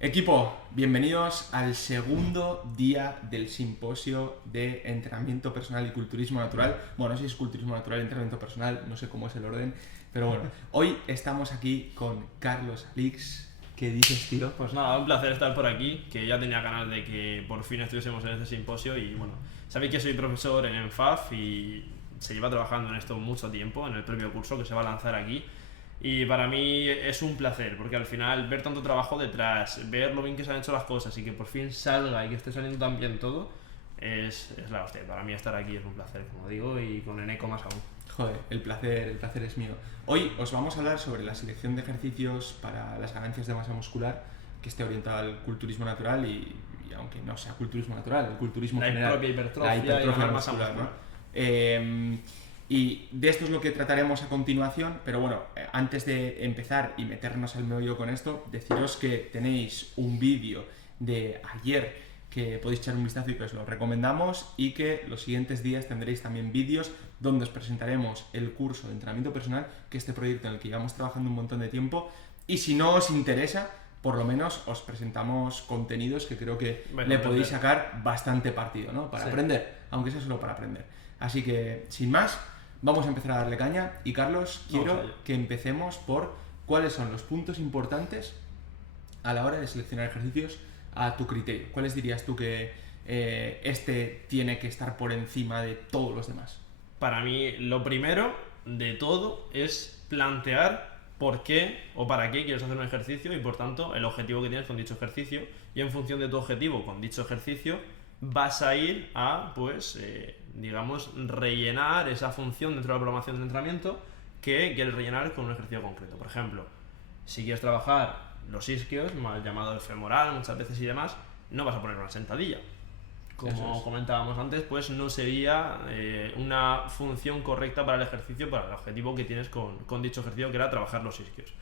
Equipo, bienvenidos al segundo día del simposio de entrenamiento personal y culturismo natural. Bueno, no sé si es culturismo natural y entrenamiento personal, no sé cómo es el orden, pero bueno, hoy estamos aquí con Carlos Alix. ¿Qué dices, tío? Pues nada, un placer estar por aquí, que ya tenía ganas de que por fin estuviésemos en este simposio y bueno, sabéis que soy profesor en ENFAF y se lleva trabajando en esto mucho tiempo, en el propio curso que se va a lanzar aquí. Y para mí es un placer, porque al final ver tanto trabajo detrás, ver lo bien que se han hecho las cosas y que por fin salga y que esté saliendo tan bien todo, es la hostia. Para mí estar aquí es un placer, como digo, y con Eneco más aún. Joder, el placer es mío. Hoy os vamos a hablar sobre la selección de ejercicios para las ganancias de masa muscular que esté orientada al culturismo natural y aunque no sea culturismo natural, el culturismo La general, propia hipertrofia, la hipertrofia y ganar masa muscular, ¿no? muscular. Y de esto es lo que trataremos a continuación, pero bueno, antes de empezar y meternos al meollo con esto, deciros que tenéis un vídeo de ayer que podéis echar un vistazo y que os lo recomendamos, y que los siguientes días tendréis también vídeos donde os presentaremos el curso de entrenamiento personal, que es este proyecto en el que llevamos trabajando un montón de tiempo, y si no os interesa, por lo menos os presentamos contenidos que creo que le podéis sacar bastante partido, ¿no? Para aprender, aunque sea solo para aprender. Así que, sin más, vamos a empezar a darle caña y Carlos, quiero que empecemos por cuáles son los puntos importantes a la hora de seleccionar ejercicios a tu criterio. ¿Cuáles dirías tú que este tiene que estar por encima de todos los demás? Para mí, lo primero de todo es plantear por qué o para qué quieres hacer un ejercicio y por tanto el objetivo que tienes con dicho ejercicio, y en función de tu objetivo con dicho ejercicio vas a ir a, pues, digamos, rellenar esa función dentro de la programación de entrenamiento que quieres rellenar con un ejercicio concreto. Por ejemplo, si quieres trabajar los isquios, mal llamado el femoral muchas veces y demás, no vas a poner una sentadilla. Como comentábamos antes, pues no sería una función correcta para el ejercicio, para el objetivo que tienes con dicho ejercicio, que era trabajar los isquios.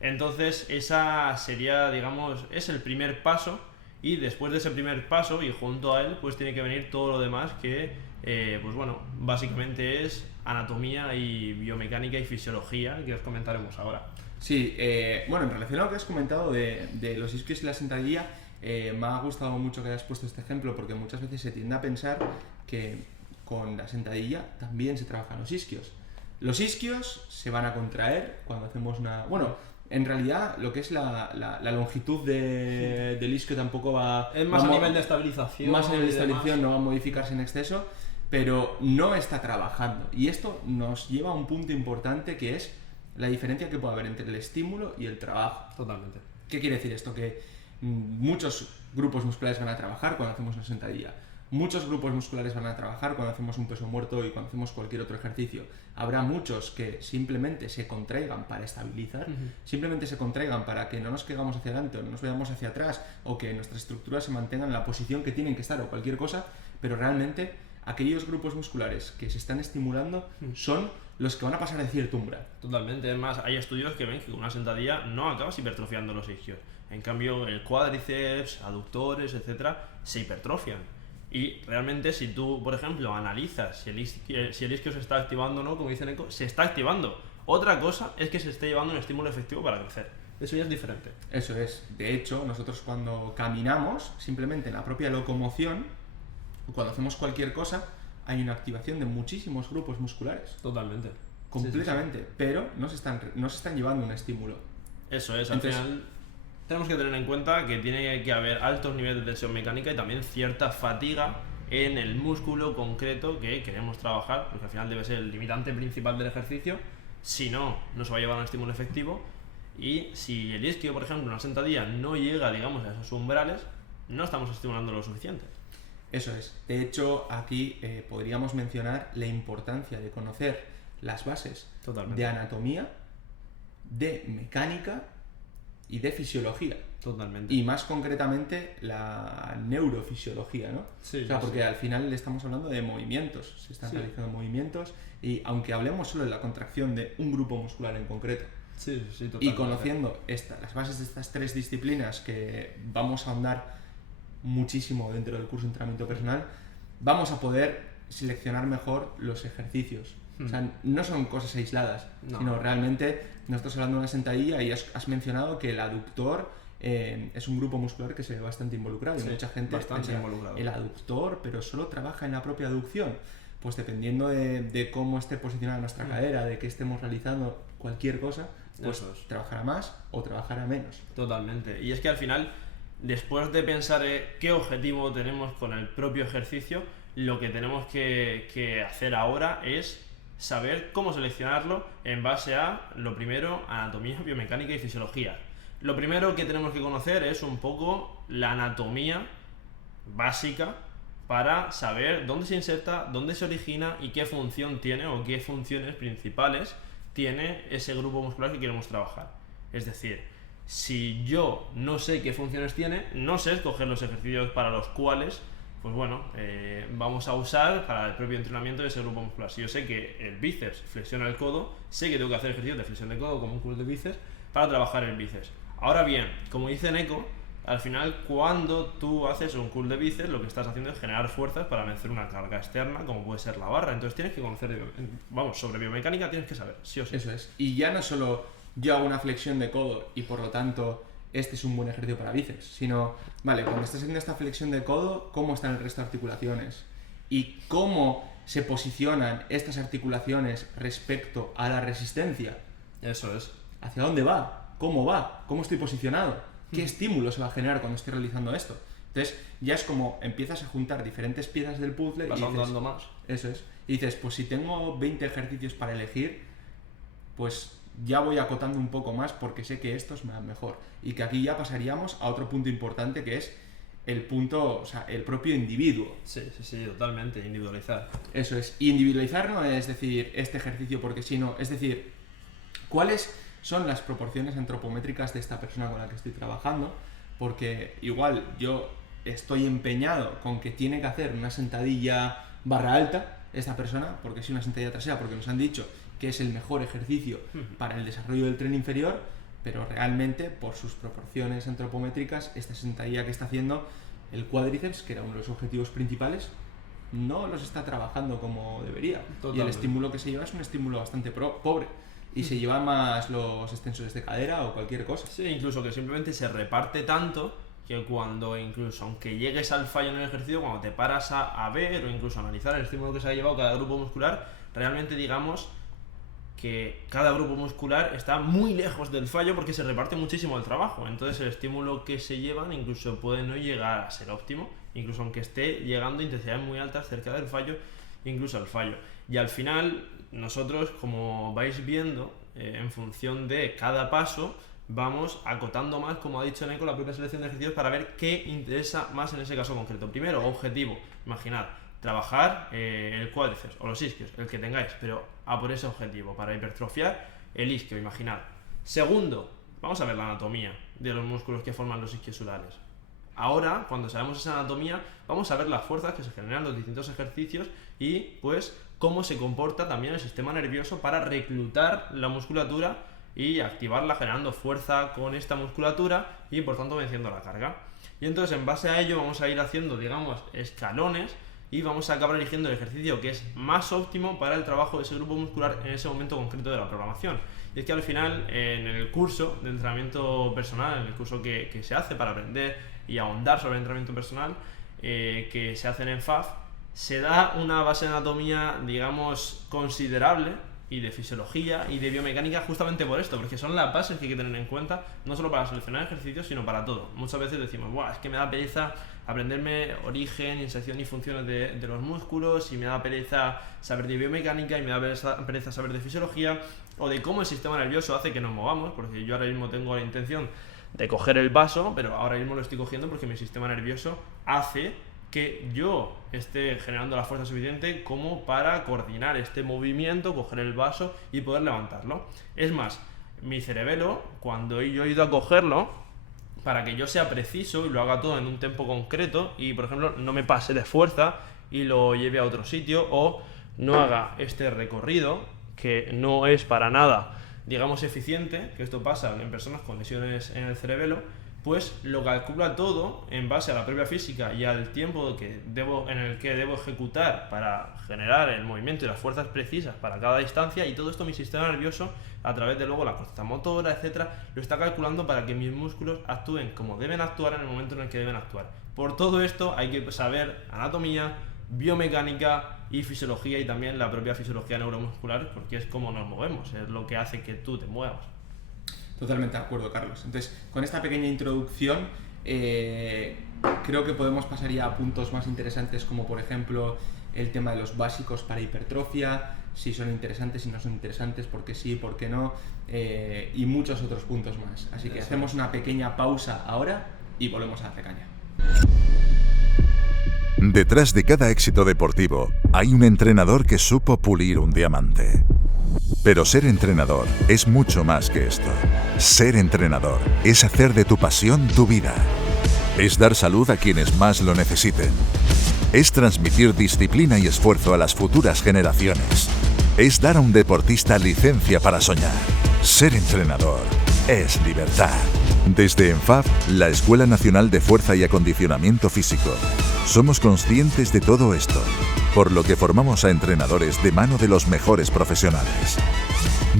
Entonces, esa sería, digamos, es el primer paso, y después de ese primer paso y junto a él, pues tiene que venir todo lo demás que, pues bueno, básicamente es anatomía y biomecánica y fisiología, que os comentaremos ahora. Sí, bueno, en relación a lo que has comentado de los isquios y la sentadilla, me ha gustado mucho que hayas puesto este ejemplo, porque muchas veces se tiende a pensar que con la sentadilla también se trabajan los isquios. Los isquios se van a contraer cuando hacemos una... Bueno, en realidad lo que es la longitud del isquio tampoco va... Es más a nivel de estabilización. Más a nivel de estabilización, no va a modificarse en exceso, pero no está trabajando. Y esto nos lleva a un punto importante, que es la diferencia que puede haber entre el estímulo y el trabajo. Totalmente. ¿Qué quiere decir esto? Que muchos grupos musculares van a trabajar cuando hacemos una sentadilla. Muchos grupos musculares van a trabajar cuando hacemos un peso muerto y cuando hacemos cualquier otro ejercicio. Habrá muchos que simplemente se contraigan para estabilizar, simplemente se contraigan para que no nos caigamos hacia adelante o no nos vayamos hacia atrás, o que nuestras estructuras se mantengan en la posición que tienen que estar, o cualquier cosa, pero realmente aquellos grupos musculares que se están estimulando son los que van a pasar de cierto umbral. Totalmente. Además, hay estudios que ven que con una sentadilla no acabas hipertrofiando los isquios. En cambio, el cuádriceps, aductores, etcétera, se hipertrofian. Y realmente, si tú, por ejemplo, analizas si el isquio se está activando o no, como dice Eneco, se está activando. Otra cosa es que se esté llevando un estímulo efectivo para crecer. Eso ya es diferente. Eso es. De hecho, nosotros cuando caminamos, simplemente en la propia locomoción, cuando hacemos cualquier cosa, hay una activación de muchísimos grupos musculares. Totalmente. Completamente. Sí. Pero no se están llevando un estímulo. Eso es. Entonces, al final tenemos que tener en cuenta que tiene que haber altos niveles de tensión mecánica y también cierta fatiga en el músculo concreto que queremos trabajar, porque al final debe ser el limitante principal del ejercicio. Si no, no se va a llevar un estímulo efectivo. Y si el isquio, por ejemplo, en una sentadilla no llega, digamos, a esos umbrales, no estamos estimulando lo suficiente. Eso es. De hecho, aquí podríamos mencionar la importancia de conocer las bases de anatomía, de mecánica y de fisiología. Totalmente. Y más concretamente la neurofisiología, ¿no? Sí, o sea, porque al final le estamos hablando de movimientos, se están realizando movimientos, y aunque hablemos solo de la contracción de un grupo muscular en concreto, totalmente. Y conociendo las bases de estas tres disciplinas, que vamos a ahondar muchísimo dentro del curso de entrenamiento personal, vamos a poder seleccionar mejor los ejercicios. O sea, no son cosas aisladas, sino realmente nosotros hablando de una sentadilla, y has mencionado que el aductor es un grupo muscular que se ve bastante involucrado y Sí, mucha gente bastante piensa, involucrado. el aductor, pero solo trabaja en la propia aducción. Pues dependiendo de cómo esté posicionada nuestra cadera, de que estemos realizando cualquier cosa, pues Eso es. trabajará más o trabajará menos. Totalmente. Y es que al final, después de pensar qué objetivo tenemos con el propio ejercicio, lo que tenemos que hacer ahora es saber cómo seleccionarlo en base a, lo primero, anatomía, biomecánica y fisiología. Lo primero que tenemos que conocer es un poco la anatomía básica para saber dónde se inserta, dónde se origina y qué función tiene o qué funciones principales tiene ese grupo muscular que queremos trabajar. Es decir, si yo no sé qué funciones tiene, no sé escoger los ejercicios para los cuales, pues bueno, vamos a usar para el propio entrenamiento de ese grupo muscular. Si yo sé que el bíceps flexiona el codo, sé que tengo que hacer ejercicios de flexión de codo como un curl de bíceps para trabajar el bíceps. Ahora bien, como dice Neko, al final cuando tú haces un curl de bíceps, lo que estás haciendo es generar fuerzas para vencer una carga externa, como puede ser la barra. Entonces tienes que conocer, sobre biomecánica tienes que saber, sí o sí. Eso es. Y ya no solo yo hago una flexión de codo y por lo tanto este es un buen ejercicio para bíceps, sino, vale, cuando estás haciendo esta flexión de codo, ¿cómo están el resto de articulaciones? Y cómo se posicionan estas articulaciones respecto a la resistencia. Eso es. ¿Hacia dónde va? ¿Cómo va? ¿Cómo estoy posicionado? ¿Qué estímulo se va a generar cuando estoy realizando esto? Entonces ya es como empiezas a juntar diferentes piezas del puzzle Vas y dices, ahondando más. eso es. Y dices, pues si tengo 20 ejercicios para elegir, pues ya voy acotando un poco más porque sé que estos me dan mejor. Y que aquí ya pasaríamos a otro punto importante que es el punto, o sea, el propio individuo. Sí, totalmente, individualizar. Eso es. Y individualizar no es decir este ejercicio porque sí, no. Es decir, ¿cuáles son las proporciones antropométricas de esta persona con la que estoy trabajando? Porque igual yo estoy empeñado con que tiene que hacer una sentadilla barra alta esta persona, porque es una sentadilla trasera, porque nos han dicho que es el mejor ejercicio para el desarrollo del tren inferior, pero realmente por sus proporciones antropométricas esta sentadilla que está haciendo el cuádriceps, que era uno de los objetivos principales, no los está trabajando como debería. Totalmente. Y el estímulo que se lleva es un estímulo bastante pobre. Y se llevan más los extensores de cadera o cualquier cosa. Sí, incluso que simplemente se reparte tanto que cuando incluso, aunque llegues al fallo en el ejercicio, cuando te paras a ver o incluso analizar el estímulo que se ha llevado cada grupo muscular, realmente digamos que cada grupo muscular está muy lejos del fallo porque se reparte muchísimo el trabajo. Entonces el estímulo que se llevan incluso puede no llegar a ser óptimo, incluso aunque esté llegando a intensidades muy altas cerca del fallo, incluso al fallo. Y al final, nosotros, como vais viendo, en función de cada paso, vamos acotando más, como ha dicho Neko, la propia selección de ejercicios para ver qué interesa más en ese caso concreto. Primero, objetivo. Imaginad, trabajar el cuádriceps o los isquios, el que tengáis, pero a por ese objetivo, para hipertrofiar el isquio, imaginad. Segundo, vamos a ver la anatomía de los músculos que forman los isquiosulares. Ahora, cuando sabemos esa anatomía, vamos a ver las fuerzas que se generan en los distintos ejercicios y, pues, cómo se comporta también el sistema nervioso para reclutar la musculatura y activarla generando fuerza con esta musculatura y, por tanto, venciendo la carga. Y entonces, en base a ello, vamos a ir haciendo, digamos, escalones y vamos a acabar eligiendo el ejercicio que es más óptimo para el trabajo de ese grupo muscular en ese momento concreto de la programación. Y es que al final, en el curso de entrenamiento personal, en el curso que se hace para aprender y ahondar sobre el entrenamiento personal, que se hace en FAF, se da una base de anatomía, digamos, considerable, y de fisiología y de biomecánica justamente por esto, porque son las bases que hay que tener en cuenta, no solo para seleccionar ejercicios, sino para todo. Muchas veces decimos, buah, es que me da pereza aprenderme origen, inserción y funciones de los músculos, y me da pereza saber de biomecánica, y me da pereza saber de fisiología, o de cómo el sistema nervioso hace que nos movamos, porque yo ahora mismo tengo la intención de coger el vaso, pero ahora mismo lo estoy cogiendo porque mi sistema nervioso hace que yo esté generando la fuerza suficiente como para coordinar este movimiento, coger el vaso y poder levantarlo. Es más, mi cerebelo, cuando yo he ido a cogerlo, para que yo sea preciso y lo haga todo en un tiempo concreto y, por ejemplo, no me pase de fuerza y lo lleve a otro sitio o no haga este recorrido que no es para nada, digamos, eficiente, que esto pasa en personas con lesiones en el cerebelo, pues lo calcula todo en base a la propia física y al tiempo en el que debo ejecutar para generar el movimiento y las fuerzas precisas para cada distancia, y todo esto mi sistema nervioso, a través de luego la corteza motora, etcétera, lo está calculando para que mis músculos actúen como deben actuar en el momento en el que deben actuar. Por todo esto hay que saber anatomía, biomecánica y fisiología, y también la propia fisiología neuromuscular, porque es como nos movemos, es lo que hace que tú te muevas. Totalmente de acuerdo, Carlos. Entonces, con esta pequeña introducción, creo que podemos pasar ya a puntos más interesantes, como por ejemplo el tema de los básicos para hipertrofia, si son interesantes, si no son interesantes, por qué sí, por qué no, y muchos otros puntos más. Así que hacemos una pequeña pausa ahora y volvemos a darle caña. Detrás de cada éxito deportivo hay un entrenador que supo pulir un diamante. Pero ser entrenador es mucho más que esto. Ser entrenador es hacer de tu pasión tu vida. Es dar salud a quienes más lo necesiten. Es transmitir disciplina y esfuerzo a las futuras generaciones. Es dar a un deportista licencia para soñar. Ser entrenador es libertad. Desde ENFAF, la Escuela Nacional de Fuerza y Acondicionamiento Físico, somos conscientes de todo esto, por lo que formamos a entrenadores de mano de los mejores profesionales.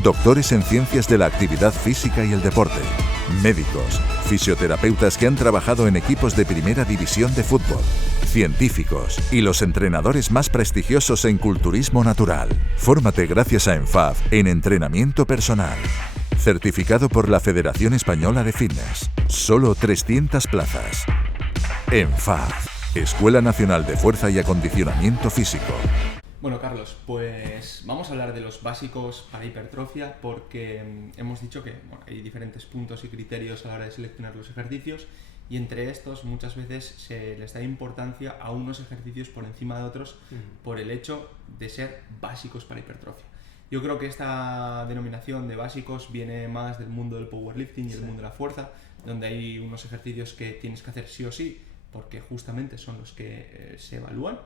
Doctores en ciencias de la actividad física y el deporte, médicos, fisioterapeutas que han trabajado en equipos de primera división de fútbol, científicos y los entrenadores más prestigiosos en culturismo natural. Fórmate gracias a ENFAF en entrenamiento personal. Certificado por la Federación Española de Fitness. Solo 300 plazas. ENFAF, Escuela Nacional de Fuerza y Acondicionamiento Físico. Bueno, Carlos, pues vamos a hablar de los básicos para hipertrofia, porque hemos dicho que hay diferentes puntos y criterios a la hora de seleccionar los ejercicios, y entre estos muchas veces se les da importancia a unos ejercicios por encima de otros por el hecho de ser básicos para hipertrofia. Yo creo que esta denominación de básicos viene más del mundo del powerlifting y el mundo de la fuerza, donde hay unos ejercicios que tienes que hacer sí o sí, porque justamente son los que se evalúan.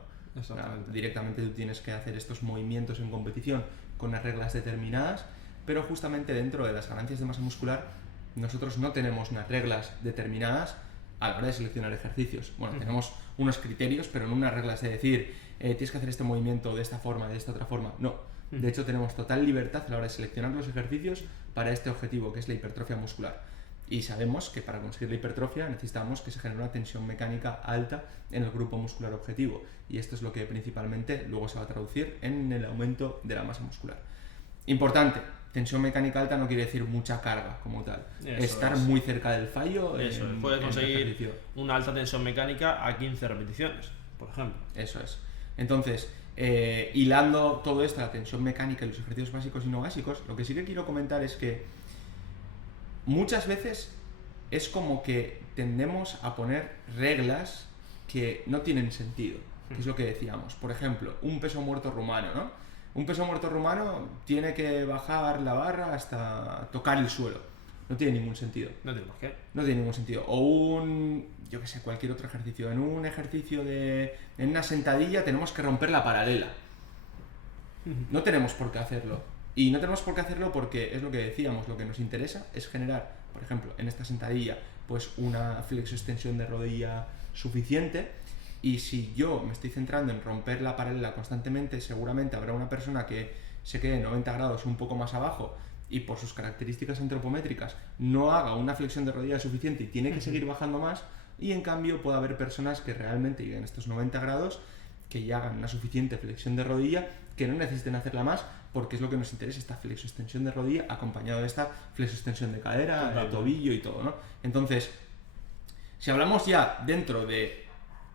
Directamente tú tienes que hacer estos movimientos en competición con unas reglas determinadas, pero justamente dentro de las ganancias de masa muscular nosotros no tenemos unas reglas determinadas a la hora de seleccionar ejercicios. Bueno, tenemos unos criterios, pero no unas reglas de decir tienes que hacer este movimiento de esta forma, de esta otra forma. No. De hecho, tenemos total libertad a la hora de seleccionar los ejercicios para este objetivo, que es la hipertrofia muscular. Y sabemos que para conseguir la hipertrofia necesitamos que se genere una tensión mecánica alta en el grupo muscular objetivo. Y esto es lo que principalmente luego se va a traducir en el aumento de la masa muscular. Importante, tensión mecánica alta no quiere decir mucha carga como tal. Estar muy cerca del fallo. Puedes conseguir una alta tensión mecánica a 15 repeticiones, por ejemplo. Eso es. Entonces, hilando todo esto, la tensión mecánica y los ejercicios básicos y no básicos, lo que sí que quiero comentar es que muchas veces es como que tendemos a poner reglas que no tienen sentido, que es lo que decíamos. Por ejemplo, un peso muerto rumano, ¿no? Un peso muerto rumano tiene que bajar la barra hasta tocar el suelo. No tiene ningún sentido. No tiene por qué. No tiene ningún sentido. O yo que sé, cualquier otro ejercicio. En un ejercicio en una sentadilla tenemos que romper la paralela. No tenemos por qué hacerlo. Y no tenemos por qué hacerlo porque es lo que decíamos, lo que nos interesa es generar, por ejemplo, en esta sentadilla, pues una flexo-extensión de rodilla suficiente. Y si yo me estoy centrando en romper la paralela constantemente, seguramente habrá una persona que se quede 90 grados un poco más abajo y por sus características antropométricas no haga una flexión de rodilla suficiente y tiene que seguir bajando más, y en cambio puede haber personas que realmente lleguen a estos 90 grados, que ya hagan una suficiente flexión de rodilla, que no necesiten hacerla más, porque es lo que nos interesa, esta flexoextensión de rodilla acompañado de esta flexoextensión de cadera, de tobillo y todo, ¿no? Entonces, si hablamos ya dentro de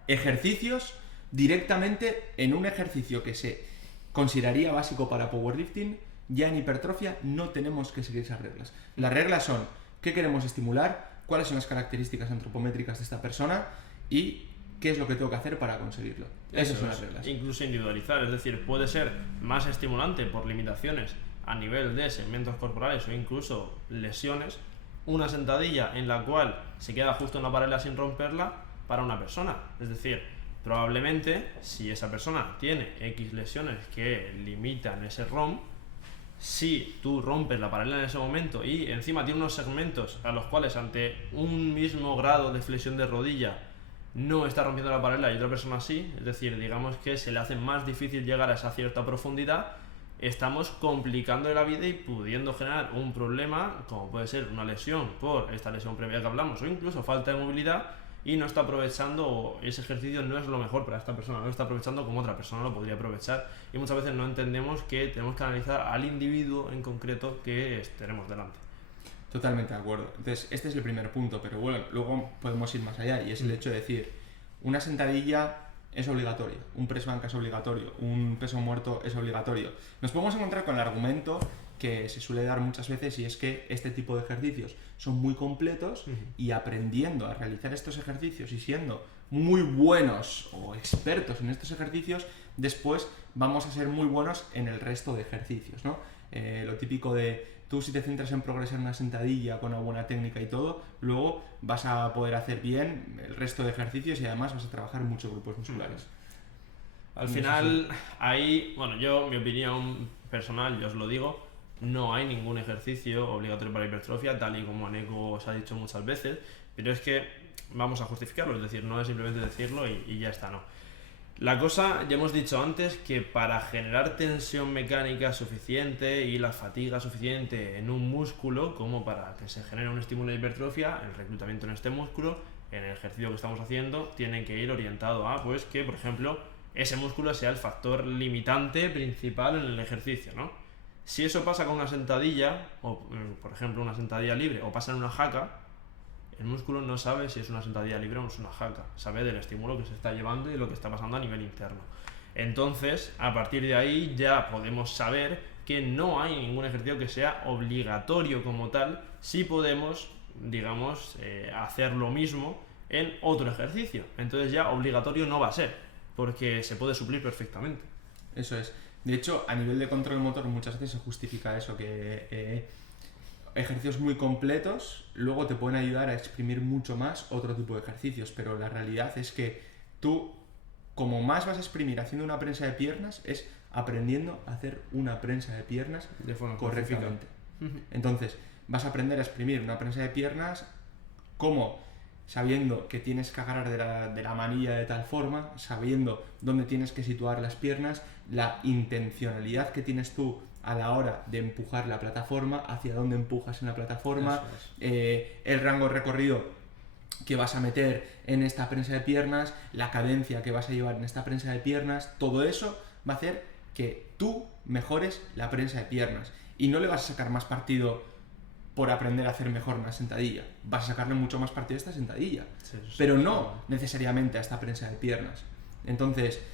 ejercicios, directamente en un ejercicio que se consideraría básico para powerlifting, ya en hipertrofia no tenemos que seguir esas reglas. Las reglas son qué queremos estimular, cuáles son las características antropométricas de esta persona y qué es lo que tengo que hacer para conseguirlo. Esas son las reglas. Incluso individualizar, es decir, puede ser más estimulante por limitaciones a nivel de segmentos corporales o incluso lesiones, una sentadilla en la cual se queda justo en la paralela sin romperla para una persona. Es decir, probablemente si esa persona tiene X lesiones que limitan ese ROM, Si tú rompes la paralela en ese momento y encima tiene unos segmentos a los cuales ante un mismo grado de flexión de rodilla no está rompiendo la paralela y otra persona sí, es decir, digamos que se le hace más difícil llegar a esa cierta profundidad, estamos complicando la vida y pudiendo generar un problema como puede ser una lesión por esta lesión previa que hablamos o incluso falta de movilidad, y no está aprovechando, o ese ejercicio no es lo mejor para esta persona, no lo está aprovechando como otra persona lo podría aprovechar, y muchas veces no entendemos que tenemos que analizar al individuo en concreto que tenemos delante. Totalmente de acuerdo. Entonces, este es el primer punto, pero bueno, luego podemos ir más allá, y es el hecho de decir, una sentadilla es obligatoria, un press banca es obligatorio, un peso muerto es obligatorio. Nos podemos encontrar con el argumento que se suele dar muchas veces, y es que este tipo de ejercicios son muy completos y aprendiendo a realizar estos ejercicios y siendo muy buenos o expertos en estos ejercicios, después vamos a ser muy buenos en el resto de ejercicios, ¿no? Lo típico de tú, si te centras en progresar una sentadilla con una buena técnica y todo, luego vas a poder hacer bien el resto de ejercicios y además vas a trabajar muchos grupos musculares. Al final, ahí, bueno, yo, mi opinión personal, yo os lo digo, no hay ningún ejercicio obligatorio para hipertrofia, tal y como Neko os ha dicho muchas veces, pero es que vamos a justificarlo, es decir, no es simplemente decirlo y ya está, no. La cosa, ya hemos dicho antes que para generar tensión mecánica suficiente y la fatiga suficiente en un músculo como para que se genere un estímulo de hipertrofia, el reclutamiento en este músculo, en el ejercicio que estamos haciendo, tiene que ir orientado a pues que, por ejemplo, ese músculo sea el factor limitante principal en el ejercicio, ¿no? Si eso pasa con una sentadilla, o por ejemplo una sentadilla libre, o pasa en una jaca, el músculo no sabe si es una sentadilla libre o es una jaca, sabe del estímulo que se está llevando y lo que está pasando a nivel interno. Entonces, a partir de ahí ya podemos saber que no hay ningún ejercicio que sea obligatorio como tal, si podemos, digamos, hacer lo mismo en otro ejercicio. Entonces ya obligatorio no va a ser, porque se puede suplir perfectamente. Eso es. De hecho, a nivel de control motor muchas veces se justifica eso, que ejercicios muy completos luego te pueden ayudar a exprimir mucho más otro tipo de ejercicios, pero la realidad es que tú, como más vas a exprimir haciendo una prensa de piernas, es aprendiendo a hacer una prensa de piernas de forma correctamente. Entonces, vas a aprender a exprimir una prensa de piernas como sabiendo que tienes que agarrar de la manilla de tal forma, sabiendo dónde tienes que situar las piernas, la intencionalidad que tienes tú a la hora de empujar la plataforma, hacia dónde empujas en la plataforma, el rango de recorrido que vas a meter en esta prensa de piernas, la cadencia que vas a llevar en esta prensa de piernas, todo eso va a hacer que tú mejores la prensa de piernas y no le vas a sacar más partido por aprender a hacer mejor una sentadilla. Vas a sacarle mucho más partido a esta sentadilla, pero no necesariamente a esta prensa de piernas. Entonces,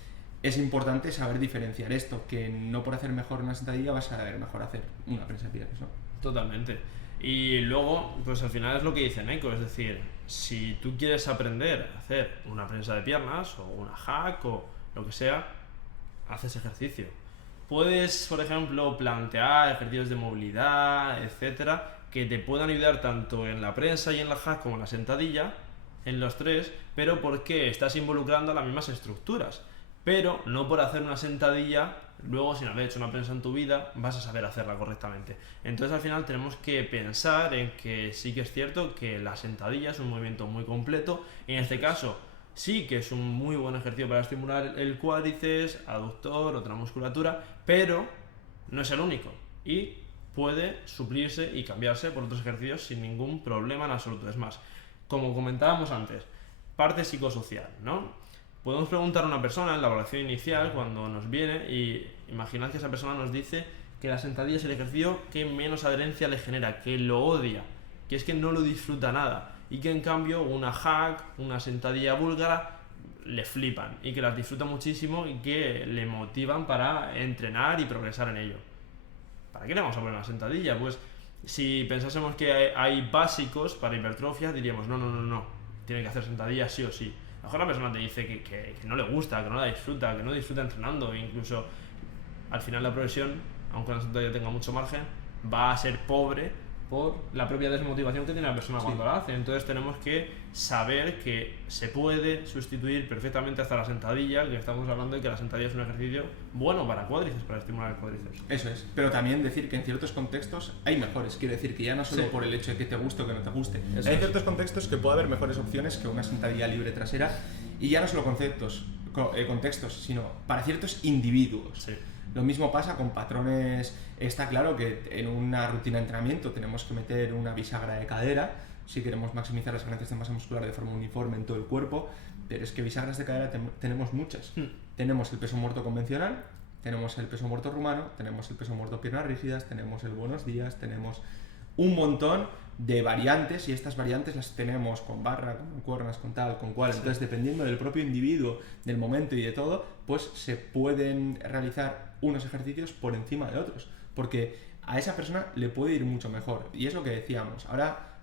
es importante saber diferenciar esto, que no por hacer mejor una sentadilla vas a saber mejor hacer una prensa de piernas, ¿no? Totalmente. Y luego, pues al final es lo que dice Neko, es decir, si tú quieres aprender a hacer una prensa de piernas o una hack o lo que sea, haces ejercicio. Puedes, por ejemplo, plantear ejercicios de movilidad, etcétera, que te puedan ayudar tanto en la prensa y en la hack como en la sentadilla, en los tres, pero porque estás involucrando las mismas estructuras. Pero no por hacer una sentadilla, luego sin haber hecho una prensa en tu vida, vas a saber hacerla correctamente. Entonces al final tenemos que pensar en que sí que es cierto que la sentadilla es un movimiento muy completo. En este caso sí que es un muy buen ejercicio para estimular el cuádriceps, aductor, otra musculatura, pero no es el único. Y puede suplirse y cambiarse por otros ejercicios sin ningún problema en absoluto. Es más, como comentábamos antes, parte psicosocial, ¿no? Podemos preguntar a una persona en la evaluación inicial cuando nos viene y imaginad que esa persona nos dice que la sentadilla es el ejercicio que menos adherencia le genera, que lo odia, que es que no lo disfruta nada y que en cambio una hack, una sentadilla búlgara le flipan y que las disfruta muchísimo y que le motivan para entrenar y progresar en ello. ¿Para qué le vamos a poner una sentadilla? Pues si pensásemos que hay básicos para hipertrofia, diríamos no, tiene que hacer sentadillas sí o sí. A lo mejor la persona te dice que no le gusta, que no la disfruta, que no disfruta entrenando, e incluso al final la progresión, aunque la sentadilla tenga mucho margen, va a ser pobre por la propia desmotivación que tiene la persona cuando la hace. Entonces tenemos que saber que se puede sustituir perfectamente hasta la sentadilla, que estamos hablando de que la sentadilla es un ejercicio bueno para cuádriceps, para estimular el cuádriceps. Eso es, pero también decir que en ciertos contextos hay mejores, quiere decir que ya no solo por el hecho de que te guste o que no te guste, hay ciertos contextos que puede haber mejores opciones que una sentadilla libre trasera, y ya no solo contextos, sino para ciertos individuos. Sí. Lo mismo pasa con patrones. Está claro que en una rutina de entrenamiento tenemos que meter una bisagra de cadera si queremos maximizar las ganancias de masa muscular de forma uniforme en todo el cuerpo, pero es que bisagras de cadera tenemos muchas. Tenemos el peso muerto convencional, tenemos el peso muerto rumano, tenemos el peso muerto piernas rígidas, tenemos el buenos días, tenemos un montón de variantes, y estas variantes las tenemos con barra, con cuernas, con tal, con cual. Entonces, dependiendo del propio individuo, del momento y de todo, pues se pueden realizar unos ejercicios por encima de otros, porque a esa persona le puede ir mucho mejor. Y es lo que decíamos. Ahora,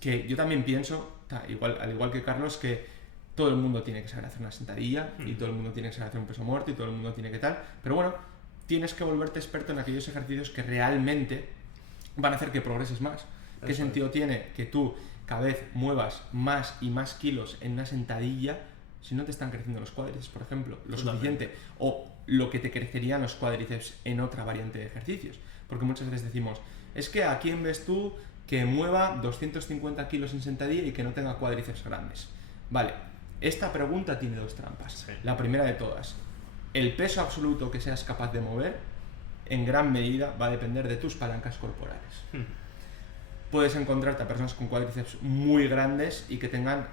que yo también pienso, al igual que Carlos, que todo el mundo tiene que saber hacer una sentadilla, y todo el mundo tiene que saber hacer un peso muerto, y todo el mundo tiene que tal, pero bueno, tienes que volverte experto en aquellos ejercicios que realmente van a hacer que progreses más. ¿Qué sentido tiene que tú cada vez muevas más y más kilos en una sentadilla si no te están creciendo los cuádriceps, por ejemplo, lo suficiente, o lo que te crecerían los cuádriceps en otra variante de ejercicios? Porque muchas veces decimos, es que ¿a quién ves tú que mueva 250 kilos en sentadilla y que no tenga cuádriceps grandes? Vale, esta pregunta tiene dos trampas. La primera de todas, el peso absoluto que seas capaz de mover en gran medida va a depender de tus palancas corporales. Puedes encontrarte a personas con cuádriceps muy grandes y que tengan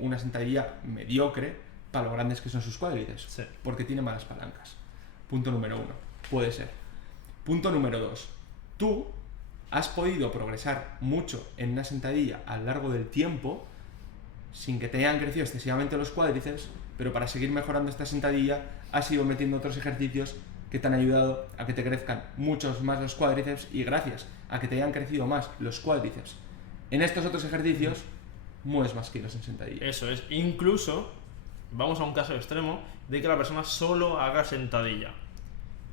una sentadilla mediocre para lo grandes que son sus cuádriceps, porque tiene malas palancas. Punto número 1, puede ser. Punto número 2, tú has podido progresar mucho en una sentadilla a lo largo del tiempo sin que te hayan crecido excesivamente los cuádriceps, pero para seguir mejorando esta sentadilla has ido metiendo otros ejercicios que te han ayudado a que te crezcan muchos más los cuádriceps, y gracias a que te hayan crecido más los cuádriceps en estos otros ejercicios, mueves más kilos en sentadilla. Eso es. Incluso, vamos a un caso extremo de que la persona solo haga sentadilla.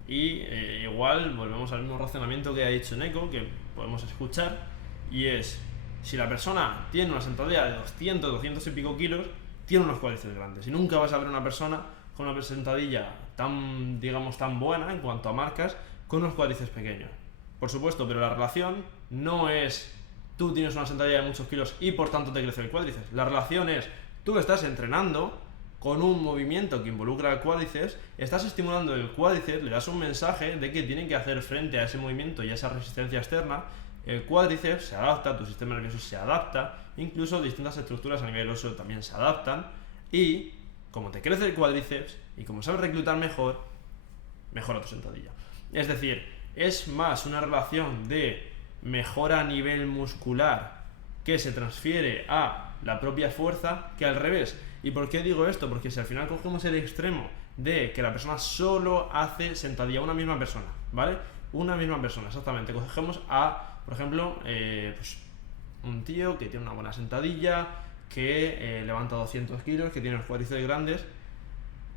Y igual volvemos al mismo razonamiento que ha dicho Neko, que podemos escuchar, y es, si la persona tiene una sentadilla de 200, 200 y pico kilos, tiene unos cuádriceps grandes. Y nunca vas a ver una persona con una sentadilla tan buena en cuanto a marcas, con unos cuádriceps pequeños. Por supuesto, pero la relación no es tú tienes una sentadilla de muchos kilos y por tanto te crece el cuádriceps. La relación es tú estás entrenando con un movimiento que involucra el cuádriceps, estás estimulando el cuádriceps, le das un mensaje de que tienen que hacer frente a ese movimiento y a esa resistencia externa. El cuádriceps se adapta, tu sistema nervioso se adapta, incluso distintas estructuras a nivel óseo también se adaptan, y como te crece el cuádriceps y como sabes reclutar mejor, mejora tu sentadilla. Es decir, es más una relación de mejora a nivel muscular que se transfiere a la propia fuerza que al revés. ¿Y por qué digo esto? Porque si al final cogemos el extremo de que la persona solo hace sentadilla, una misma persona, ¿vale? Una misma persona, exactamente. Cogemos a, por ejemplo, pues un tío que tiene una buena sentadilla, que levanta 200 kilos, que tiene los cuádriceps grandes.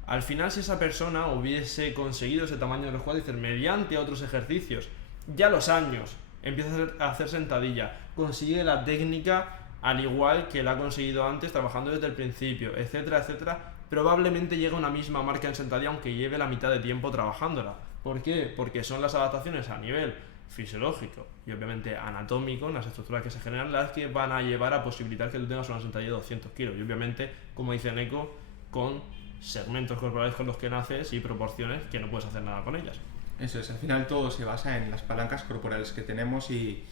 Al final, si esa persona hubiese conseguido ese tamaño de los cuádriceps mediante otros ejercicios, ya a los años empieza a hacer sentadilla, consigue la técnica al igual que la ha conseguido antes trabajando desde el principio, etcétera, etcétera, probablemente llegue a una misma marca en sentadilla aunque lleve la mitad de tiempo trabajándola. ¿Por qué? Porque son las adaptaciones a nivel fisiológico y obviamente anatómico, en las estructuras que se generan, las que van a llevar a posibilitar que tú tengas una sentadilla de 200 kilos. Y obviamente, como dice Neko, con segmentos corporales con los que naces y proporciones que no puedes hacer nada con ellas. Eso es, al final todo se basa en las palancas corporales que tenemos y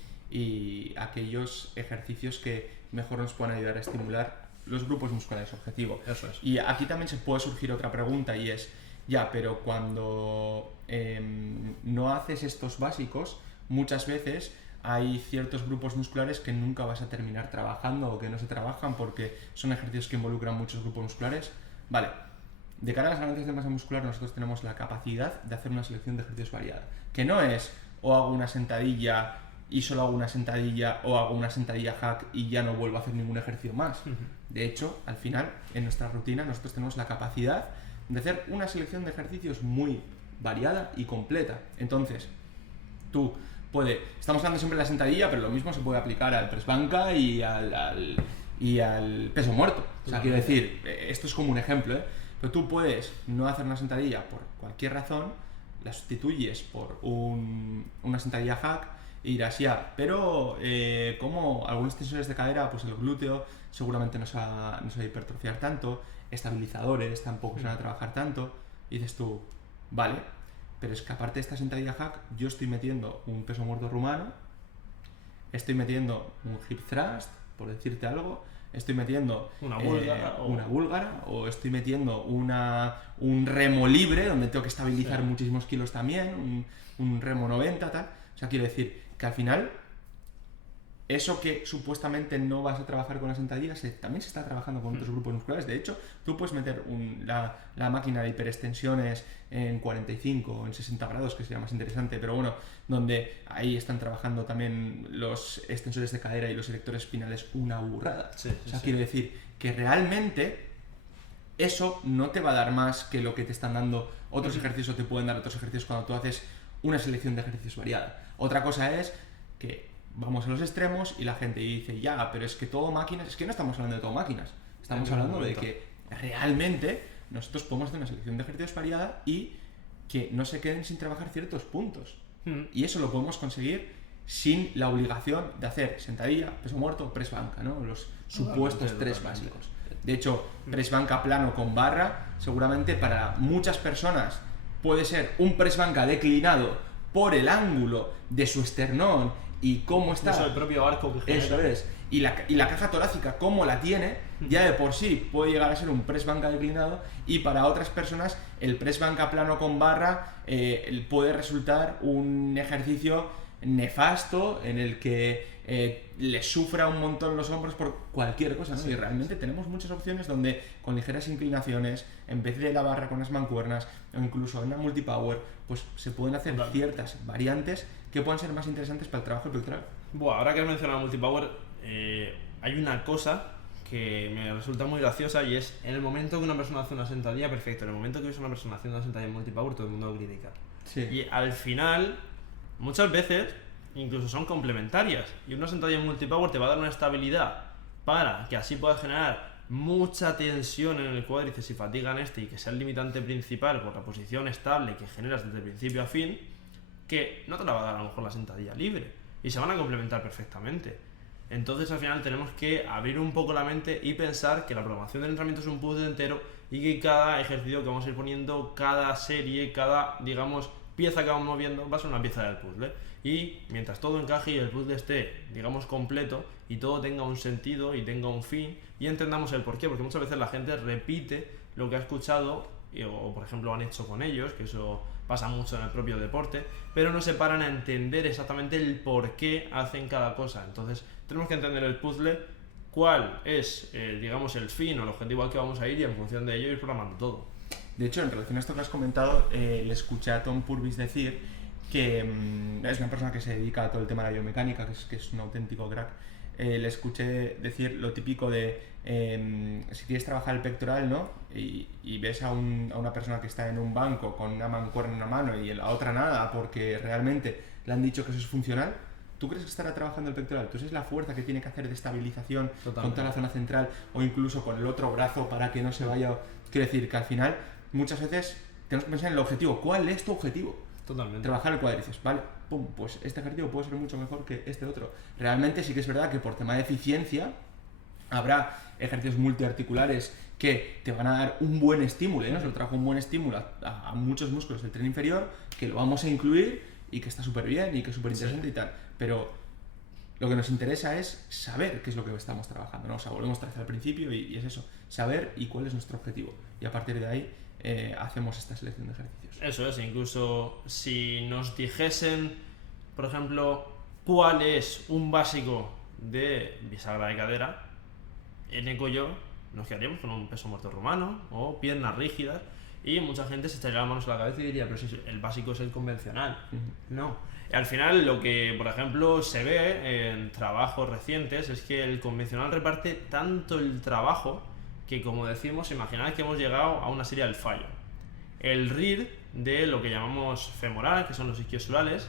aquellos ejercicios que mejor nos puedan ayudar a estimular los grupos musculares objetivo. Eso es. Y aquí también se puede surgir otra pregunta, y es, ya, pero cuando no haces estos básicos, muchas veces hay ciertos grupos musculares que nunca vas a terminar trabajando o que no se trabajan porque son ejercicios que involucran muchos grupos musculares. Vale, de cara a las ganancias de masa muscular nosotros tenemos la capacidad de hacer una selección de ejercicios variada, que no es o hago una sentadilla y solo hago una sentadilla, o hago una sentadilla hack y ya no vuelvo a hacer ningún ejercicio más. De hecho, al final, en nuestra rutina nosotros tenemos la capacidad de hacer una selección de ejercicios muy variada y completa. Entonces, tú Estamos hablando siempre de la sentadilla, pero lo mismo se puede aplicar al press banca y al peso muerto. O sea, quiero decir, esto es como un ejemplo, ¿eh? Pero tú puedes no hacer una sentadilla por cualquier razón, la sustituyes por una sentadilla hack y irás ya. Pero como algunos tensores de cadera, pues el glúteo seguramente no se va a hipertrofiar tanto, estabilizadores tampoco se van a trabajar tanto, y dices tú, vale, pero es que aparte de esta sentadilla hack, yo estoy metiendo un peso muerto rumano, estoy metiendo un hip thrust, por decirte algo, estoy metiendo una búlgara, o estoy metiendo un remo libre, donde tengo que estabilizar muchísimos kilos también, un remo 90, tal. O sea, quiero decir que al final, eso que supuestamente no vas a trabajar con la sentadilla, también se está trabajando con otros grupos musculares. De hecho, tú puedes meter la máquina de hiperextensiones en 45 o en 60 grados, que sería más interesante, pero bueno, donde ahí están trabajando también los extensores de cadera y los erectores espinales, una burrada. Quiero decir que realmente eso no te va a dar más que lo que te están dando otros ejercicios, o te pueden dar otros ejercicios cuando tú haces una selección de ejercicios variada. Otra cosa es que vamos a los extremos y la gente dice, ya, pero es que todo máquinas, es que no estamos hablando de todo máquinas, estamos hablando de que realmente nosotros podemos hacer una selección de ejercicios variada y que no se queden sin trabajar ciertos puntos. Y eso lo podemos conseguir sin la obligación de hacer sentadilla, peso muerto, press banca, ¿no? Los supuestos tres básicos. De hecho, press banca plano con barra, seguramente para muchas personas puede ser un press banca declinado por el ángulo de su esternón y cómo está. Eso, el propio arco que genera. Eso es. Y la caja torácica, cómo la tiene, ya de por sí puede llegar a ser un press banca declinado, y para otras personas el press banca plano con barra puede resultar un ejercicio nefasto en el que le sufra un montón los hombros por cualquier cosa, ¿no? Y realmente tenemos muchas opciones donde con ligeras inclinaciones, en vez de la barra con las mancuernas o incluso en una multipower, pues se pueden hacer ciertas variantes que pueden ser más interesantes para el trabajo pectoral. Ahora que has mencionado multipower, hay una cosa que me resulta muy graciosa, y es en el momento que una persona hace una sentadilla, perfecto, en el momento que ves a una persona haciendo una sentadilla en multipower, todo el mundo lo critica. Y al final, muchas veces incluso son complementarias, y una sentadilla en multipower te va a dar una estabilidad para que así puedas generar mucha tensión en el cuádriceps y fatiga en y que sea el limitante principal por la posición estable que generas desde principio a fin, que no te la va a dar a lo mejor la sentadilla libre, y se van a complementar perfectamente. Entonces al final tenemos que abrir un poco la mente y pensar que la programación del entrenamiento es un puzzle entero, y que cada ejercicio que vamos a ir poniendo, cada serie, cada, digamos, pieza que vamos viendo va a ser una pieza del puzzle. Y mientras todo encaje y el puzzle esté, digamos, completo, y todo tenga un sentido y tenga un fin, y entendamos el porqué, porque muchas veces la gente repite lo que ha escuchado, o por ejemplo han hecho con ellos, que eso pasa mucho en el propio deporte, pero no se paran a entender exactamente el por qué hacen cada cosa. Entonces tenemos que entender el puzzle, cuál es, digamos, el fin o el objetivo al que vamos a ir, y en función de ello ir programando todo. De hecho, en relación a esto que has comentado, le escuché a Tom Purvis decir que es una persona que se dedica a todo el tema de la biomecánica, que es un auténtico crack. Le escuché decir lo típico de si quieres trabajar el pectoral, ¿no? Y ves a una persona que está en un banco con una mancuerna en una mano y en la otra nada, porque realmente le han dicho que eso es funcional. ¿Tú crees que estará trabajando el pectoral? Entonces es la fuerza que tiene que hacer de estabilización con toda la zona central, o incluso con el otro brazo para que no se vaya. Quiero decir que al final muchas veces tenemos que pensar en el objetivo. ¿Cuál es tu objetivo? Totalmente. Trabajar el cuádriceps, ¿vale? Pum, pues este ejercicio puede ser mucho mejor que este otro. Realmente sí que es verdad que por tema de eficiencia habrá ejercicios multiarticulares que te van a dar un buen estímulo, ¿no? Se lo trajo un buen estímulo a muchos músculos del tren inferior, que lo vamos a incluir y que está súper bien y que es súper interesante y tal. Pero lo que nos interesa es saber qué es lo que estamos trabajando, ¿no? O sea, volvemos a trabajar al principio y es eso, saber y cuál es nuestro objetivo. Y a partir de ahí hacemos esta selección de ejercicios. Eso es, incluso si nos dijesen, por ejemplo, cuál es un básico de bisagra de cadera, en eco yo nos quedaríamos con un peso muerto rumano o piernas rígidas, y mucha gente se echaría las manos a la cabeza y diría, pero si el básico es el convencional. No. Al final, lo que, por ejemplo, se ve en trabajos recientes es que el convencional reparte tanto el trabajo que, como decimos, imaginad que hemos llegado a una serie del fallo. El RIR de lo que llamamos femoral, que son los isquiosurales,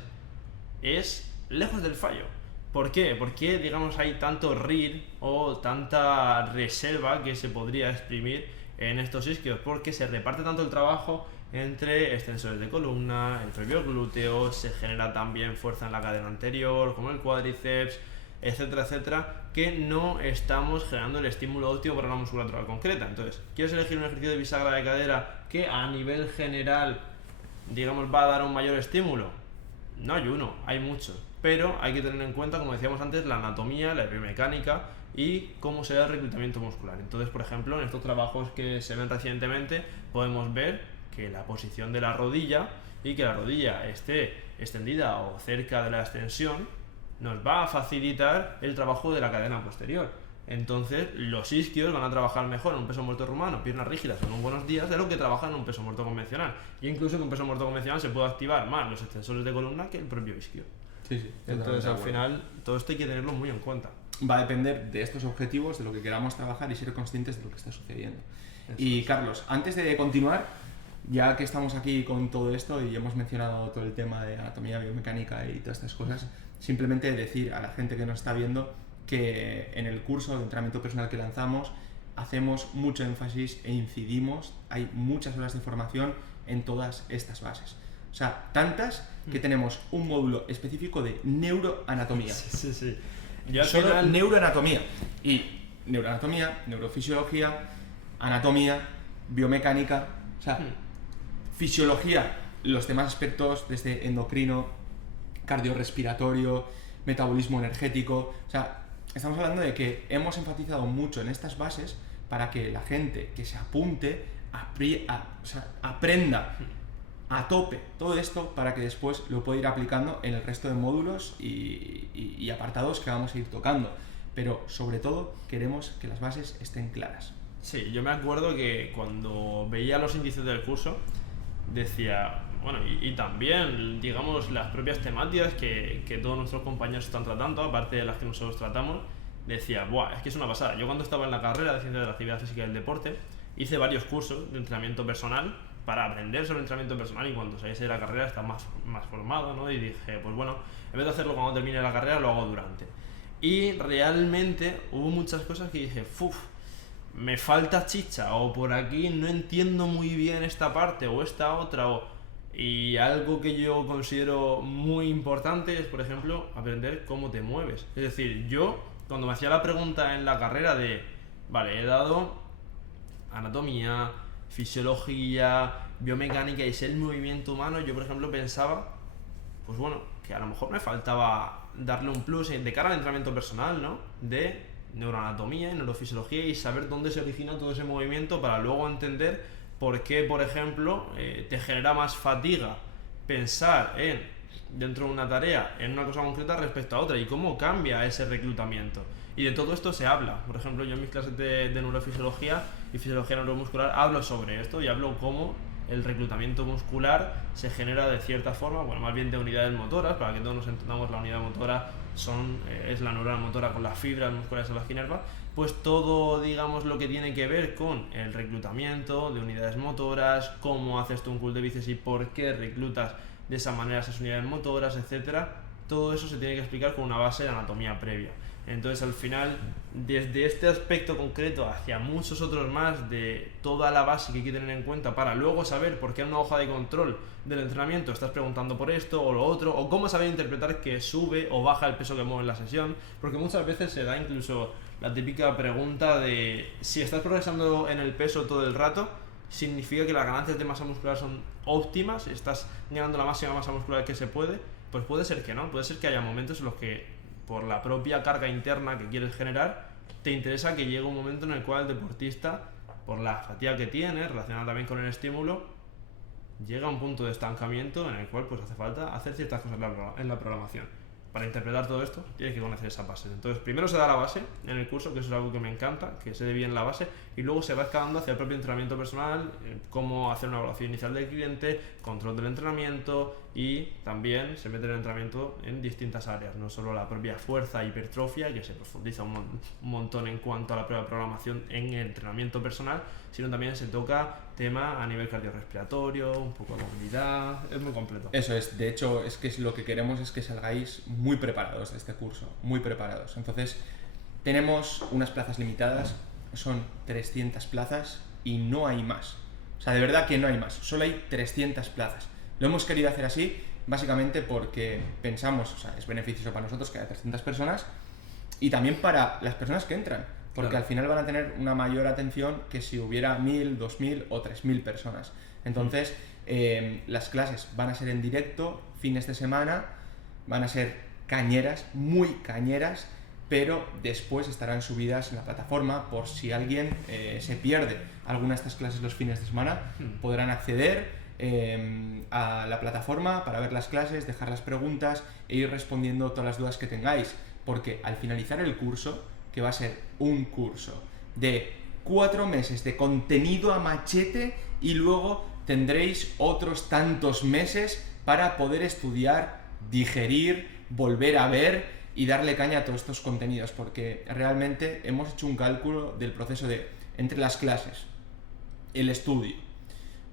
es lejos del fallo. ¿Por qué? Porque, digamos, hay tanto RIR o tanta reserva que se podría exprimir en estos isquios, porque se reparte tanto el trabajo entre extensores de columna, el propio glúteo, se genera también fuerza en la cadera anterior, como el cuádriceps, etcétera, etcétera, que no estamos generando el estímulo óptimo para una musculatura concreta. Entonces, ¿quieres elegir un ejercicio de bisagra de cadera que a nivel general, digamos, va a dar un mayor estímulo? No hay uno, hay muchos, pero hay que tener en cuenta, como decíamos antes, la anatomía, la biomecánica y cómo se da el reclutamiento muscular. Entonces, por ejemplo, en estos trabajos que se ven recientemente, podemos ver que la posición de la rodilla y que la rodilla esté extendida o cerca de la extensión nos va a facilitar el trabajo de la cadena posterior. Entonces, los isquios van a trabajar mejor en un peso muerto rumano, piernas rígidas en unos buenos días, de lo que trabajan en un peso muerto convencional. Y incluso en un peso muerto convencional se puede activar más los extensores de columna que el propio isquio. Sí. Entonces, al final, todo esto hay que tenerlo muy en cuenta. Va a depender de estos objetivos, de lo que queramos trabajar y ser conscientes de lo que está sucediendo. Y Carlos, antes de continuar, ya que estamos aquí con todo esto y hemos mencionado todo el tema de anatomía, biomecánica y todas estas cosas, simplemente decir a la gente que nos está viendo que en el curso de entrenamiento personal que lanzamos hacemos mucho énfasis e incidimos, hay muchas horas de formación en todas estas bases. O sea, tantas que tenemos un módulo específico de neuroanatomía. Sí. Yo solo final... neuroanatomía. Y neuroanatomía, neurofisiología, anatomía, biomecánica, o sea, fisiología, los demás aspectos desde endocrino, cardiorrespiratorio, metabolismo energético. O sea, estamos hablando de que hemos enfatizado mucho en estas bases para que la gente que se apunte aprenda a tope todo esto para que después lo pueda ir aplicando en el resto de módulos y apartados que vamos a ir tocando. Pero sobre todo queremos que las bases estén claras. Sí, yo me acuerdo que cuando veía los índices del curso decía, bueno, y también, digamos, las propias temáticas que todos nuestros compañeros están tratando, aparte de las que nosotros tratamos, decía, buah, es que es una pasada. Yo cuando estaba en la carrera de Ciencias de la Actividad Física y del Deporte, hice varios cursos de entrenamiento personal para aprender sobre entrenamiento personal y cuando saliese de la carrera estaba más formado, ¿no? Y dije, pues bueno, en vez de hacerlo cuando termine la carrera, lo hago durante. Y realmente hubo muchas cosas que dije, me falta chicha, o por aquí no entiendo muy bien esta parte o esta otra, y algo que yo considero muy importante es, por ejemplo, aprender cómo te mueves. Es decir, yo cuando me hacía la pregunta en la carrera de, vale, he dado anatomía, fisiología, biomecánica y sé el movimiento humano, yo por ejemplo pensaba, pues bueno, que a lo mejor me faltaba darle un plus de cara al entrenamiento personal, ¿no? De neuroanatomía y neurofisiología y saber dónde se origina todo ese movimiento para luego entender por qué, por ejemplo, te genera más fatiga pensar dentro de una tarea en una cosa concreta respecto a otra y cómo cambia ese reclutamiento. Y de todo esto se habla. Por ejemplo, yo en mis clases de neurofisiología y fisiología neuromuscular hablo sobre esto y hablo cómo el reclutamiento muscular se genera de cierta forma, bueno, más bien de unidades motoras, para que todos nos entendamos. La unidad motora es la neurona motora con las fibras musculares a las que inerva, pues todo, digamos, lo que tiene que ver con el reclutamiento de unidades motoras, cómo haces tú un curl de bíceps y por qué reclutas de esa manera esas unidades motoras, etcétera. Todo eso se tiene que explicar con una base de anatomía previa. Entonces, al final, desde este aspecto concreto hacia muchos otros más de toda la base que hay que tener en cuenta para luego saber por qué en una hoja de control del entrenamiento estás preguntando por esto o lo otro, o cómo saber interpretar que sube o baja el peso que mueve en la sesión, porque muchas veces se da incluso la típica pregunta de si estás progresando en el peso todo el rato, significa que las ganancias de masa muscular son óptimas, estás ganando la máxima masa muscular que se puede. Pues puede ser que no, puede ser que haya momentos en los que por la propia carga interna que quieres generar, te interesa que llegue un momento en el cual el deportista, por la fatiga que tiene, relacionada también con el estímulo, llega a un punto de estancamiento en el cual pues hace falta hacer ciertas cosas en la programación. Para interpretar todo esto, tienes que conocer esa base. Entonces, primero se da la base en el curso, que eso es algo que me encanta, que se dé bien la base, y luego se va escalando hacia el propio entrenamiento personal, cómo hacer una evaluación inicial del cliente, control del entrenamiento, y también se mete el entrenamiento en distintas áreas, no solo la propia fuerza, hipertrofia, que se profundiza un montón en cuanto a la propia programación en el entrenamiento personal, sino también se toca tema a nivel cardiorrespiratorio, un poco de movilidad, es muy completo. Eso es, de hecho, es que lo que queremos es que salgáis muy preparados de este curso, muy preparados. Entonces, tenemos unas plazas limitadas, son 300 plazas y no hay más. O sea, de verdad que no hay más, solo hay 300 plazas. Lo hemos querido hacer así, básicamente porque pensamos, o sea, es beneficioso para nosotros que haya 300 personas y también para las personas que entran, porque Claro. al final van a tener una mayor atención que si hubiera 1000, 2000 o 3000 personas. Entonces, las clases van a ser en directo, fines de semana, van a ser cañeras, muy cañeras, pero después estarán subidas en la plataforma por si alguien se pierde alguna de estas clases los fines de semana, podrán acceder a la plataforma para ver las clases, dejar las preguntas e ir respondiendo todas las dudas que tengáis, porque al finalizar el curso, que va a ser un curso de 4 meses de contenido a machete y luego tendréis otros tantos meses para poder estudiar, digerir, volver a ver y darle caña a todos estos contenidos, porque realmente hemos hecho un cálculo del proceso de entre las clases, el estudio,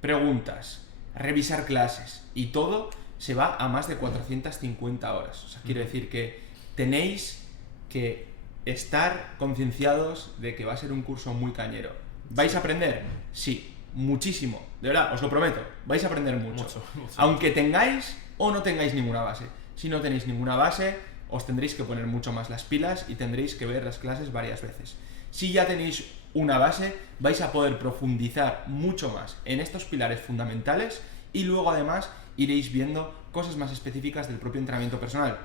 preguntas, revisar clases y todo, se va a más de 450 horas. O sea, quiero decir que tenéis que estar concienciados de que va a ser un curso muy cañero. ¿Vais a aprender? Sí, muchísimo. De verdad, os lo prometo. Vais a aprender mucho. Mucho. Aunque tengáis o no tengáis ninguna base. Si no tenéis ninguna base, os tendréis que poner mucho más las pilas y tendréis que ver las clases varias veces. Si ya tenéis una base, vais a poder profundizar mucho más en estos pilares fundamentales y luego además iréis viendo cosas más específicas del propio entrenamiento personal.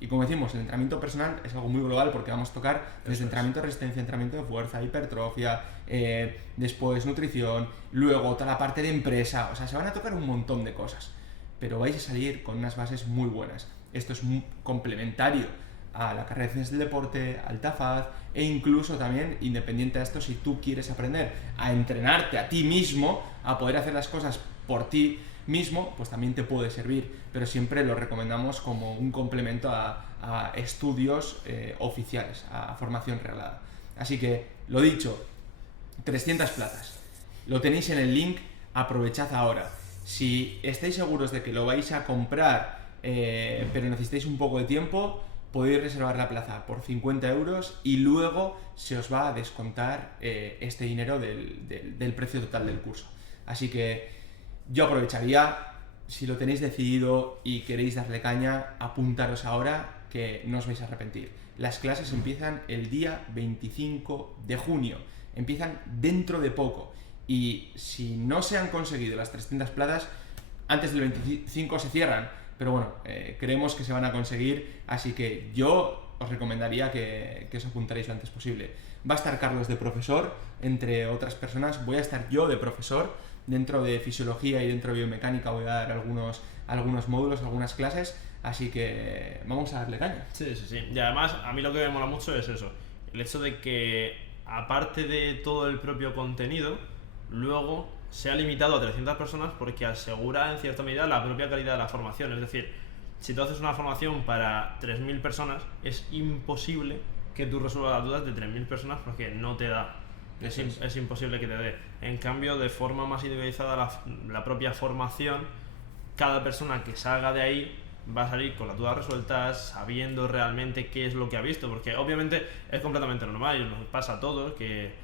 Y como decimos, el entrenamiento personal es algo muy global porque vamos a tocar desde entrenamiento de resistencia, entrenamiento de fuerza, hipertrofia, después nutrición, luego toda la parte de empresa, o sea, se van a tocar un montón de cosas, pero vais a salir con unas bases muy buenas. Esto es muy complementario a la carrera de ciencias del deporte, al TAFAD e incluso también, independiente de esto, si tú quieres aprender a entrenarte a ti mismo, a poder hacer las cosas por ti mismo, pues también te puede servir, pero siempre lo recomendamos como un complemento a estudios oficiales, a formación reglada. Así que, lo dicho, 300 plazas. Lo tenéis en el link, aprovechad ahora. Si estáis seguros de que lo vais a comprar, pero necesitáis un poco de tiempo, podéis reservar la plaza por 50 euros y luego se os va a descontar este dinero del precio total del curso. Así que yo aprovecharía, si lo tenéis decidido y queréis darle caña, apuntaros ahora que no os vais a arrepentir. Las clases empiezan el día 25 de junio, empiezan dentro de poco y si no se han conseguido las 300 plazas, antes del 25 se cierran. Pero bueno, creemos que se van a conseguir, así que yo os recomendaría que os apuntaréis lo antes posible. Va a estar Carlos de profesor, entre otras personas. Voy a estar yo de profesor. Dentro de fisiología y dentro de biomecánica voy a dar algunos módulos, algunas clases. Así que vamos a darle caña. Sí. Y además, a mí lo que me mola mucho es eso. El hecho de que, aparte de todo el propio contenido, luego se ha limitado a 300 personas porque asegura en cierta medida la propia calidad de la formación. Es decir, si tú haces una formación para 3.000 personas, es imposible que tú resuelvas las dudas de 3.000 personas porque no te da. Es imposible que te dé. En cambio, de forma más individualizada la propia formación, cada persona que salga de ahí va a salir con las dudas resueltas, sabiendo realmente qué es lo que ha visto, porque obviamente es completamente normal y nos pasa a todos que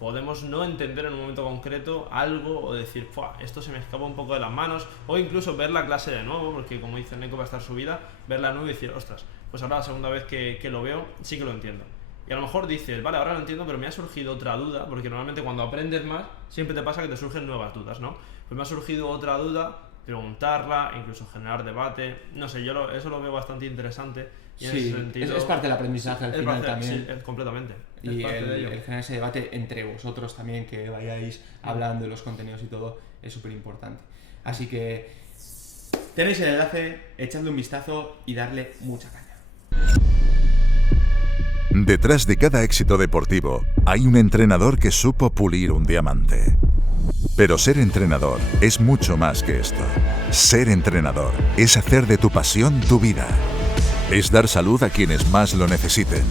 podemos no entender en un momento concreto algo o decir, esto se me escapa un poco de las manos, o incluso ver la clase de nuevo, porque como dice Neko va a estar subida, verla de nuevo y decir, ostras, pues ahora la segunda vez que lo veo sí que lo entiendo. Y a lo mejor dices, vale, ahora lo entiendo, pero me ha surgido otra duda, porque normalmente cuando aprendes más, siempre te pasa que te surgen nuevas dudas, ¿no? Pues me ha surgido otra duda, preguntarla, incluso generar debate, no sé, eso lo veo bastante interesante. Y en ese sentido, es parte del aprendizaje al final también. Sí, completamente. Y el generar ese debate entre vosotros también, que vayáis hablando de los contenidos y todo, es súper importante. Así que tenéis el enlace, echadle un vistazo y darle mucha caña. Detrás de cada éxito deportivo hay un entrenador que supo pulir un diamante. Pero ser entrenador es mucho más que esto. Ser entrenador es hacer de tu pasión tu vida. Es dar salud a quienes más lo necesiten.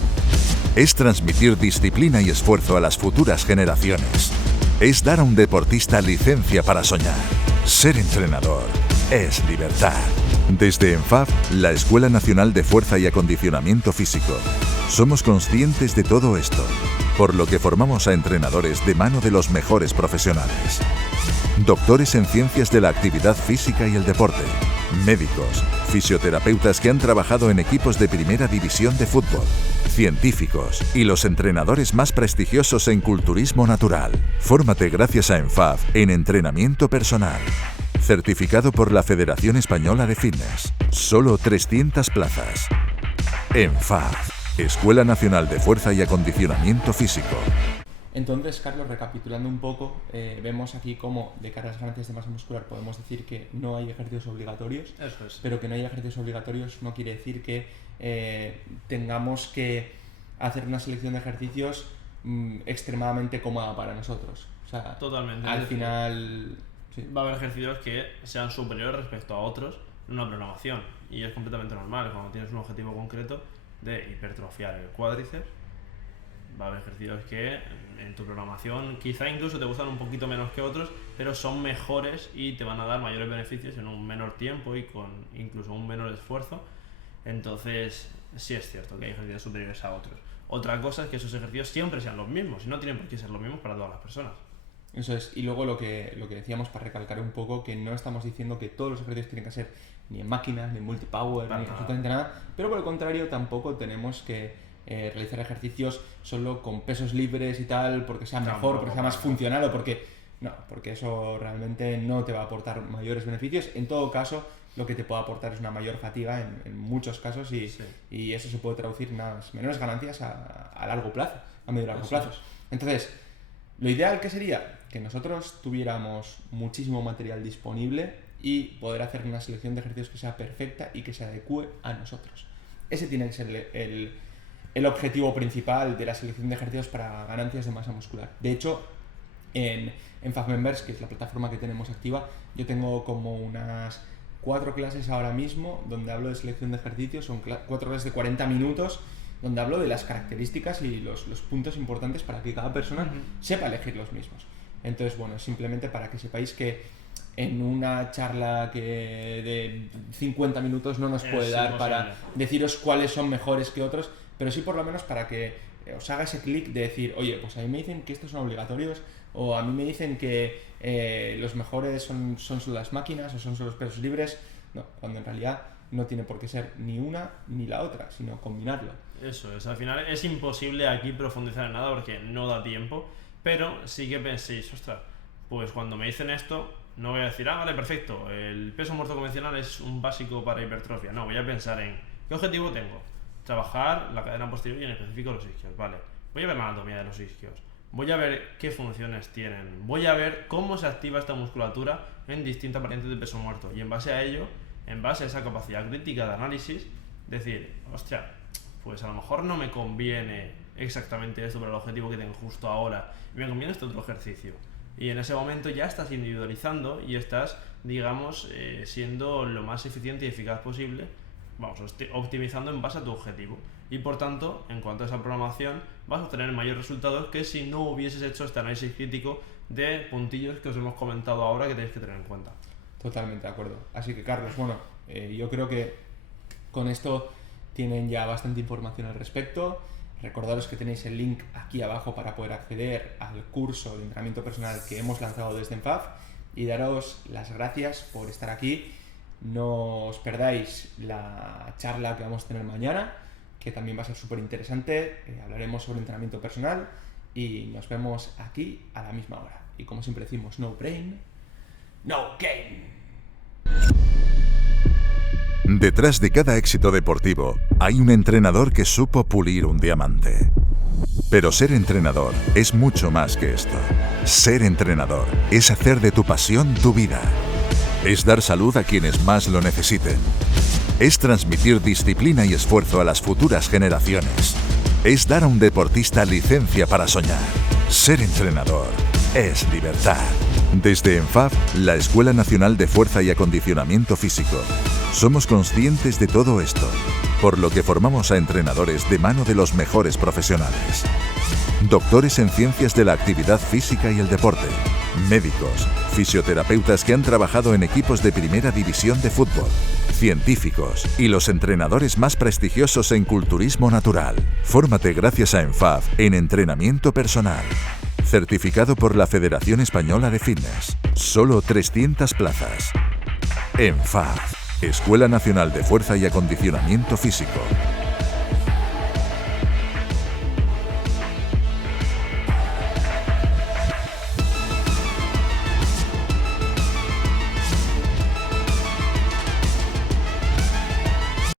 Es transmitir disciplina y esfuerzo a las futuras generaciones. Es dar a un deportista licencia para soñar. Ser entrenador es libertad. Desde ENFAF, la Escuela Nacional de Fuerza y Acondicionamiento Físico, somos conscientes de todo esto, por lo que formamos a entrenadores de mano de los mejores profesionales. Doctores en ciencias de la actividad física y el deporte, médicos, fisioterapeutas que han trabajado en equipos de primera división de fútbol, científicos y los entrenadores más prestigiosos en culturismo natural. Fórmate gracias a ENFAF en entrenamiento personal. Certificado por la Federación Española de Fitness. Solo 300 plazas. ENFAF, Escuela Nacional de Fuerza y Acondicionamiento Físico. Entonces, Carlos, recapitulando un poco, vemos aquí cómo de cara a las ganancias de masa muscular podemos decir que no hay ejercicios obligatorios. Eso es. Pero que no hay ejercicios obligatorios no quiere decir que tengamos que hacer una selección de ejercicios extremadamente cómoda para nosotros. O sea, totalmente. Al final... Sí. Va a haber ejercicios que sean superiores respecto a otros en una programación. Y es completamente normal cuando tienes un objetivo concreto de hipertrofiar el cuádriceps. Va a haber ejercicios que en tu programación quizá incluso te gustan un poquito menos que otros, pero son mejores y te van a dar mayores beneficios en un menor tiempo y con incluso un menor esfuerzo. Entonces sí es cierto que hay ejercicios superiores a otros. Otra cosa es que esos ejercicios siempre sean los mismos y no tienen por qué ser los mismos para todas las personas. Eso es, y luego lo que decíamos para recalcar un poco, que no estamos diciendo que todos los ejercicios tienen que ser ni en máquinas, ni en multipower, ni absolutamente nada, pero por el contrario tampoco tenemos que realizar ejercicios solo con pesos libres y tal, porque sea mejor, porque sea más funcional o porque... No, porque eso realmente no te va a aportar mayores beneficios. En todo caso, lo que te puede aportar es una mayor fatiga en muchos casos y eso se puede traducir en unas menores ganancias a largo plazo, a medio y largo plazo. Entonces, lo ideal que sería que nosotros tuviéramos muchísimo material disponible y poder hacer una selección de ejercicios que sea perfecta y que se adecue a nosotros. Ese tiene que ser el objetivo principal de la selección de ejercicios para ganancias de masa muscular. De hecho, en ENFAF Members, que es la plataforma que tenemos activa, yo tengo como unas 4 clases ahora mismo donde hablo de selección de ejercicios, son 4 clases de 40 minutos donde hablo de las características y los puntos importantes para que cada persona sepa elegir los mismos. Entonces, bueno, simplemente para que sepáis que en una charla que de 50 minutos no nos puede dar para deciros cuáles son mejores que otros, pero sí por lo menos para que os haga ese clic de decir, oye, pues a mí me dicen que estos son obligatorios, o a mí me dicen que los mejores son solo las máquinas o son solo los pesos libres. No, cuando en realidad no tiene por qué ser ni una ni la otra, sino combinarlo. Eso es, al final es imposible aquí profundizar en nada porque no da tiempo, pero sí que penséis, ostras, pues cuando me dicen esto, no voy a decir, vale, perfecto, el peso muerto convencional es un básico para hipertrofia. No, voy a pensar en, ¿qué objetivo tengo? Trabajar la cadera posterior y en específico los isquios, vale. Voy a ver la anatomía de los isquios, voy a ver qué funciones tienen, voy a ver cómo se activa esta musculatura en distintas variantes de peso muerto y en base a ello, en base a esa capacidad crítica de análisis, decir, hostia, pues a lo mejor no me conviene exactamente esto para el objetivo que tengo justo ahora, me conviene este otro ejercicio. Y en ese momento ya estás individualizando y estás, digamos, siendo lo más eficiente y eficaz posible, vamos, optimizando en base a tu objetivo. Y por tanto, en cuanto a esa programación, vas a obtener mayores resultados que si no hubieses hecho este análisis crítico de puntillos que os hemos comentado ahora que tenéis que tener en cuenta. Totalmente de acuerdo. Así que, Carlos, bueno, yo creo que con esto tienen ya bastante información al respecto. Recordaros que tenéis el link aquí abajo para poder acceder al curso de entrenamiento personal que hemos lanzado desde ENFAF y daros las gracias por estar aquí. No os perdáis la charla que vamos a tener mañana, que también va a ser súper interesante. Hablaremos sobre entrenamiento personal y nos vemos aquí a la misma hora. Y como siempre decimos, no brain, no gain. Detrás de cada éxito deportivo hay un entrenador que supo pulir un diamante. Pero ser entrenador es mucho más que esto. Ser entrenador es hacer de tu pasión tu vida. Es dar salud a quienes más lo necesiten. Es transmitir disciplina y esfuerzo a las futuras generaciones. Es dar a un deportista licencia para soñar. Ser entrenador es libertad. Desde ENFAF, la Escuela Nacional de Fuerza y Acondicionamiento Físico, somos conscientes de todo esto, por lo que formamos a entrenadores de mano de los mejores profesionales. Doctores en ciencias de la actividad física y el deporte, Médicos, fisioterapeutas que han trabajado en equipos de primera división de fútbol, científicos y los entrenadores más prestigiosos en culturismo natural. Fórmate gracias a ENFAF en entrenamiento personal. Certificado por la Federación Española de Fitness. Solo 300 plazas. ENFAF, Escuela Nacional de Fuerza y Acondicionamiento Físico.